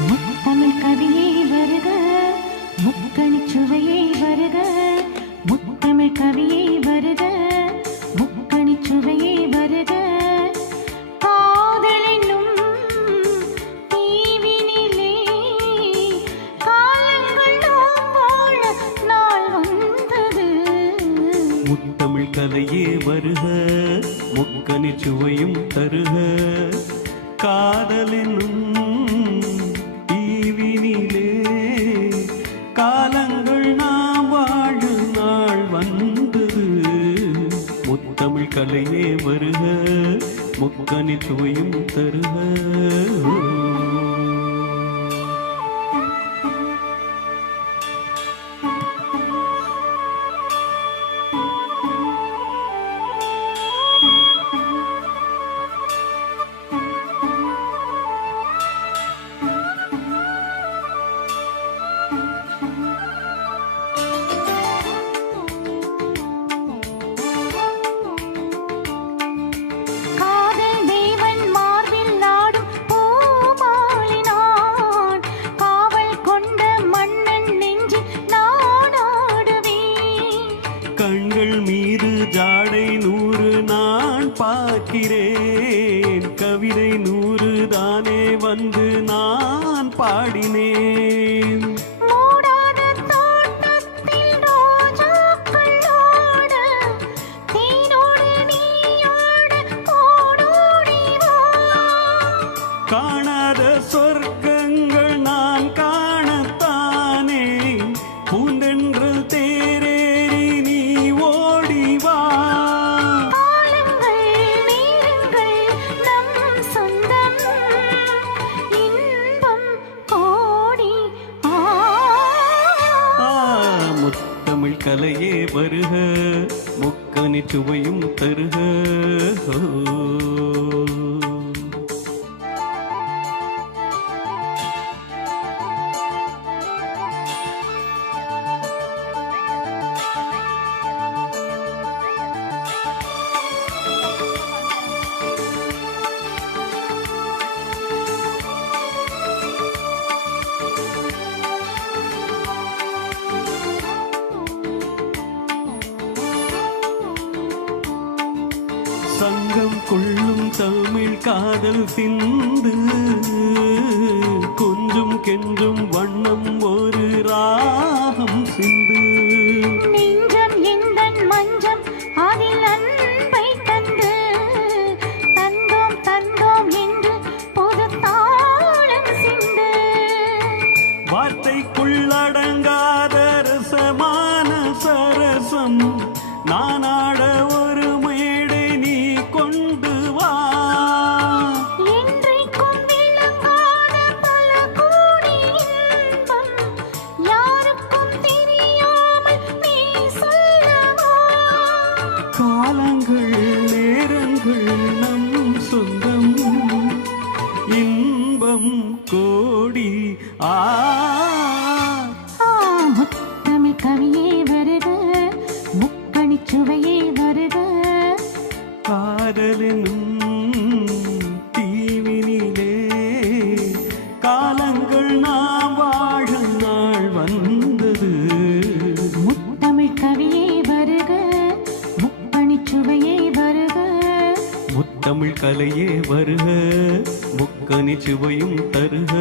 முத்தமிழ் கவியே வருக, முக்கணிச் சுவையே வருக. முத்தமிழ் கவியே வருக, முக்கணிச் சுவையே வருக. காதலென்னும் தீவினிலே காலங்கள் நாம் வாழ நாள் வந்தது. முத்தமிழ் கலையே வருக, முக்கணிச் சுவையும் தருக. காதலென்னும் தீவினிலே காலங்கள் நாம் வாழும் நாள் வந்தது. முத்தமிழ் கலையே வருக, முக்கணிச் சுவையும் தருக. கண்கள் மீது ஜாடை 100 நான் பார்க்கிறேன். கவிதை 100 தானே வந்து நான் பாடினேன். காணாத சொர்க்கங்கள் நான் காணத்தானே பூந்தென்றல் தேரேறி நீ ஓடிவா. காலங்கள் நேரங்கள் நம் சொந்தம், இன்பம் கோடி. முத்தமிழ் கலையே வருக, முக்கணிச் சுவையும் தருக. சங்கம் கொள்ளும் தமிழ் காதல் சிந்து, கொஞ்சும் கெஞ்சும் வண்ணம் ஒரு ராகம் சிந்து. நெஞ்சம் எந்தன் மஞ்சம் அதில் அன்பை தந்து, தந்தோம் தந்தோம் என்று பொது தாளம் சிந்து. வார்த்தைக்குள்ளடங்காத ரசமான சரசம் நானாட ஒரு மேடை நீ கொண்டு வா. என்றைக்கும் விளங்காத பல கோடி இன்பம் யாருக்கும் தெரியாமல் நீ சொல்லவா. காலங்கள் நேரங்கள் நம் சொந்தம், இன்பம் கோடி. முத்தமிழ் கவியே வருக, முக்கணிச் சுவையே வருக. காதலெனும் தீவினிலே காலங்கள் நாம் வாழும் நாள் வந்தது. முத்தமிழ் கவியே வருக, முக்கணிச் சுவையே வருக. முத்தமிழ் கலையே வருக, முக்கணிச் சுவையும் தருக.